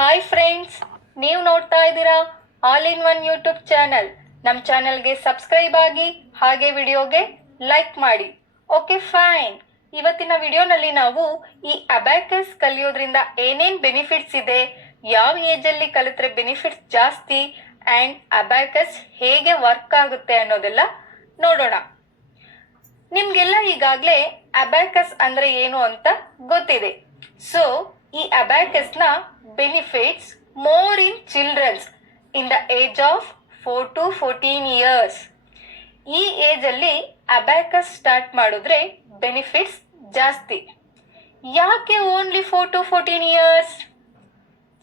Hi friends, ನೀವು ನೋಡ್ತಾ ಇದ್ದೀರಾ all in one YouTube channel. ನಮ್ಮ ಚಾನಲ್ಗೆ ಸಬ್ಸ್ಕ್ರೈಬ್ ಆಗಿ ಹಾಗೆ ವಿಡಿಯೋಗೆ ಲೈಕ್ ಮಾಡಿ. Okay fine. ಇವತ್ತಿನ ವಿಡಿಯೋನಲ್ಲಿ ನಾವು ಈ ಅಬ್ಯಾಕಸ್ ಕಲಿಯೋದ್ರಿಂದ ಏನೇನು ಬೆನಿಫಿಟ್ಸ್ ಇದೆ, ಯಾವ ಏಜಲ್ಲಿ ಕಲಿತ್ರೆ ಬೆನಿಫಿಟ್ಸ್ ಜಾಸ್ತಿ, ಆ್ಯಂಡ್ ಅಬ್ಯಾಕಸ್ ಹೇಗೆ ವರ್ಕ್ ಆಗುತ್ತೆ ಅನ್ನೋದೆಲ್ಲ ನೋಡೋಣ. ನಿಮ್ಗೆಲ್ಲ ಈಗಾಗಲೇ ಅಬ್ಯಾಕಸ್ ಅಂದ್ರೆ ಏನು ಅಂತ ಗೊತ್ತಿದೆ. ಸೊ ಈ ಅಬ್ಯಾಕಸ್ ನ benefits more in childrens in the age of 4 to 14 years. ಈ ಏಜ್ ಅಲ್ಲಿ ಅಬ್ಯಾಕಸ್ ಸ್ಟಾರ್ಟ್ ಮಾಡಿದ್ರೆ ಬೆನಿಫಿಟ್ಸ್ ಜಾಸ್ತಿ. ಯಾಕೆ ಓನ್ಲಿ 4 to 14 years?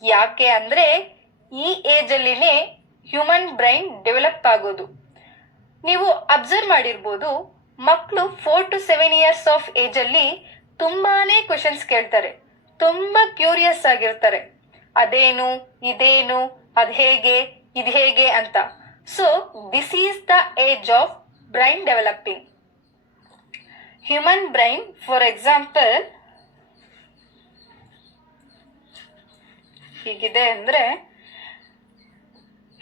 ಯಾಕೆ ಅಂದ್ರೆ ಈ ಏಜ್ ಅಲ್ಲಿನೇ ಹ್ಯೂಮನ್ ಬ್ರೈನ್ ಡೆವಲಪ್ ಆಗೋದು. ನೀವು ಅಬ್ಸರ್ವ್ ಮಾಡಿರ್ಬೋದು, ಮಕ್ಕಳು 4 to 7 years ಆಫ್ ಏಜ್ ಅಲ್ಲಿ ತುಂಬಾನೇ ಕ್ವೆಶನ್ಸ್ ಕೇಳ್ತಾರೆ, ತುಂಬಾ ಕ್ಯೂರಿಯಸ್ ಆಗಿರ್ತಾರೆ. ಅದೇನು, ಇದೇನು, ಅದ್ ಹೇಗೆ, ಇದು ಹೇಗೆ ಅಂತ. So this is the age of brain developing. Human brain for example ಹೀಗಿದೆ ಅಂದ್ರೆ,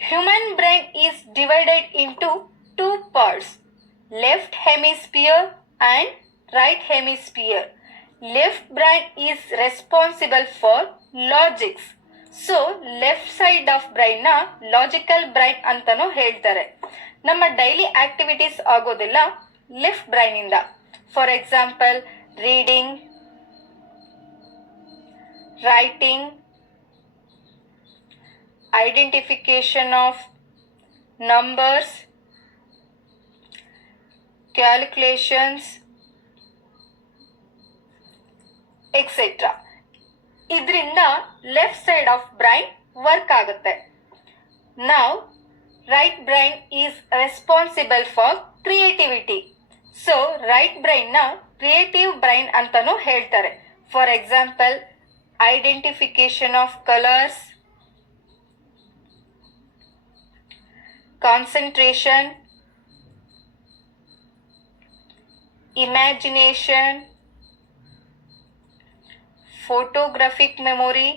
human brain is divided into 2 parts, left hemisphere and right hemisphere. Left brain is responsible for logics. So left side of brain ನ logical brain ಅಂತಾನೂ ಹೇಳ್ತಾರೆ. ನಮ್ಮ daily activities ಆಗೋದಿಲ್ಲ left brain ಇಂದ. For example reading, writing, identification of numbers, calculations etcetera. ಇದರಿಂದ left side of brain work ಆಗುತ್ತೆ. Now right brain is responsible for creativity. So right brain ನ creative brain ಅಂತಾನೂ ಹೇಳ್ತಾರೆ. For example identification of colours, concentration, imagination, photographic memory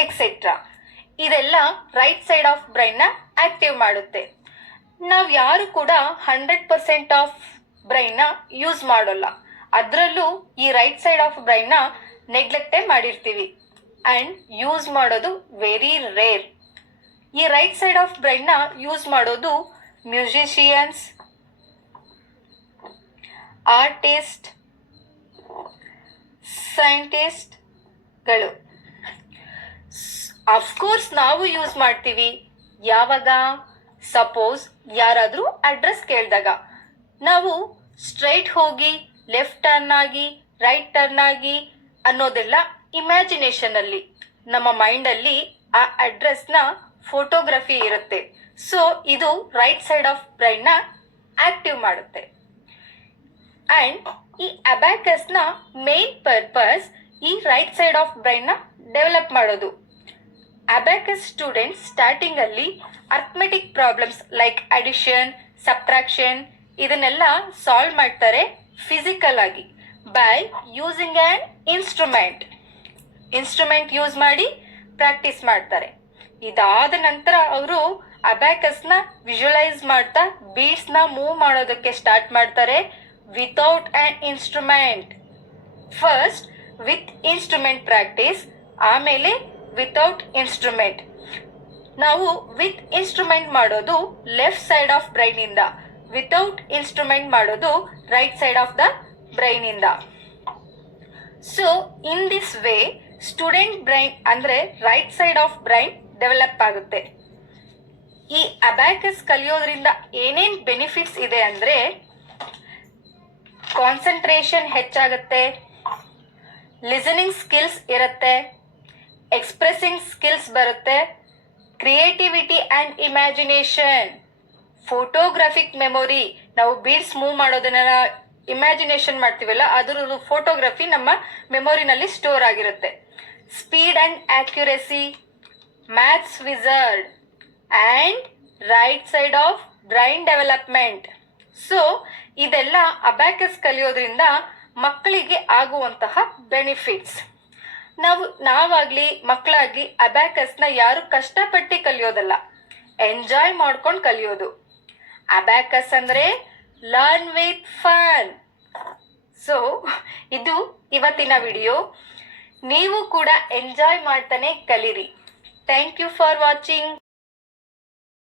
etcetera. ಇದೆಲ್ಲ right side of brain ನ active ಮಾಡುತ್ತೆ. ನಾವ್ ಯಾರು ಕೂಡ 100% ಆಫ್ ಬ್ರೈನ್ ನ ಯೂಸ್ ಮಾಡೋಲ್ಲ. ಅದರಲ್ಲೂ ಈ ರೈಟ್ ಸೈಡ್ ಆಫ್ ಬ್ರೈನ್ ನ ನೆಗ್ಲೆಕ್ಟೇ ಮಾಡಿರ್ತೀವಿ ಅಂಡ್ ಯೂಸ್ ಮಾಡೋದು ವೆರಿ ರೇರ್. ಈ ರೈಟ್ ಸೈಡ್ ಆಫ್ ಬ್ರೈನ್ ನ ಯೂಸ್ ಮಾಡೋದು ಮ್ಯೂಸಿಷಿಯನ್ಸ್, ಆರ್ಟಿಸ್ಟ್, ಸೈಂಟಿಸ್ಟ್ಗಳು. ಅಫ್ಕೋರ್ಸ್ ನಾವು ಯೂಸ್ ಮಾಡ್ತೀವಿ. ಯಾವಾಗ? ಸಪೋಸ್ ಯಾರಾದ್ರೂ ಅಡ್ರೆಸ್ ಕೇಳಿದಾಗ ನಾವು ಸ್ಟ್ರೈಟ್ ಹೋಗಿ ಲೆಫ್ಟ್ ಟರ್ನ್ ಆಗಿ ರೈಟ್ ಟರ್ನ್ ಆಗಿ ಅನ್ನೋದೆಲ್ಲ ಇಮ್ಯಾಜಿನೇಷನ್ ಅಲ್ಲಿ, ನಮ್ಮ ಮೈಂಡ್ ಅಲ್ಲಿ ಆ ಅಡ್ರೆಸ್ ನ ಫೋಟೋಗ್ರಫಿ ಇರುತ್ತೆ. ಸೊ ಇದು ರೈಟ್ ಸೈಡ್ ಆಫ್ ಬ್ರೈನ್ ನ ಆಕ್ಟಿವ್ ಮಾಡುತ್ತೆ. ಅಂಡ್ ಈ ಅಬ್ಯಾಕಸ್ ನ ಮೇನ್ ಪರ್ಪಸ್ ಈ ರೈಟ್ ಸೈಡ್ ಆಫ್ ಬ್ರೈನ್ ನ ಡೆವಲಪ್ ಮಾಡೋದು. ಅಬ್ಯಾಕಸ್ ಸ್ಟೂಡೆಂಟ್ಸ್ ಸ್ಟಾರ್ಟಿಂಗ್ ಅಲ್ಲಿ arithmetic problems like addition, subtraction ಇದನ್ನೆಲ್ಲ ಸಾಲ್ವ್ ಮಾಡ್ತಾರೆ ಫಿಸಿಕಲ್ ಆಗಿ by using on instrument use ಮಾಡಿ ಪ್ರಾಕ್ಟೀಸ್ ಮಾಡ್ತಾರೆ. ಇದಾದ ನಂತರ ಅವರು ಅಬ್ಯಾಕಸ್ ನ ವಿಜುವಲೈಸ್ ಮಾಡ್ತಾ ಬೀಡ್ಸ್ ನ ಮೂವ್ ಮಾಡೋದಕ್ಕೆ ಸ್ಟಾರ್ಟ್ ಮಾಡ್ತಾರೆ without an instrument. First with instrument practice, ಆಮೇಲೆ ವಿತೌಟ್ ಇನ್ಸ್ಟ್ರೂಮೆಂಟ್. ನಾವು ವಿತ್ ಇನ್ಸ್ಟ್ರೂಮೆಂಟ್ ಮಾಡೋದು ಲೆಫ್ಟ್ ಸೈಡ್ ಆಫ್ ಬ್ರೈನ್ ಇಂದ, ವಿತೌಟ್ ಇನ್ಸ್ಟ್ರೂಮೆಂಟ್ ಮಾಡೋದು right side of the brain ಇಂದ. So in this way student brain ಅಂದ್ರೆ right side of brain develop ಆಗುತ್ತೆ. ಈ abacus ಕಲಿಯೋದ್ರಿಂದ ಏನೇನ್ ಬೆನಿಫಿಟ್ಸ್ ಇದೆ ಅಂದ್ರೆ, ಕಾನ್ಸಂಟ್ರೇಷನ್ ಹೆಚ್ಚಾಗುತ್ತೆ, ಲಿಸನಿಂಗ್ ಸ್ಕಿಲ್ಸ್ ಇರುತ್ತೆ, ಎಕ್ಸ್ಪ್ರೆಸಿಂಗ್ ಸ್ಕಿಲ್ಸ್ ಬರುತ್ತೆ, creativity and imagination, photographic memory. ನಾವು ಬೀಡ್ಸ್ ಮೂವ್ ಮಾಡೋದನ್ನ ಇಮ್ಯಾಜಿನೇಷನ್ ಮಾಡ್ತೀವಲ್ಲ, ಅದರ ಫೋಟೋಗ್ರಫಿ ನಮ್ಮ ಮೆಮೊರಿನಲ್ಲಿ ಸ್ಟೋರ್ ಆಗಿರುತ್ತೆ. Speed and accuracy, maths wizard and right side of brain development. So ಇದೆಲ್ಲ ಅಬ್ಯಾಕಸ್ ಕಲಿಯೋದ್ರಿಂದ ಮಕ್ಕಳಿಗೆ ಆಗುವಂತಹ ಬೆನಿಫಿಟ್ಸ್. ನಾವಾಗ್ಲಿ ಮಕ್ಕಳಾಗ್ಲಿ ಅಬ್ಯಾಕಸ್ನ ಯಾರು ಕಷ್ಟಪಟ್ಟು ಕಲಿಯೋದಲ್ಲ, ಎಂಜಾಯ್ ಮಾಡ್ಕೊಂಡು ಕಲಿಯೋದು. ಅಬ್ಯಾಕಸ್ ಅಂದ್ರೆ ಲರ್ನ್ ವಿತ್ ಫನ್. ಸೊ ಇದು ಇವತ್ತಿನ ವಿಡಿಯೋ. ನೀವು ಕೂಡ ಎಂಜಾಯ್ ಮಾಡ್ತಾನೆ ಕಲೀರಿ. Thank you for watching.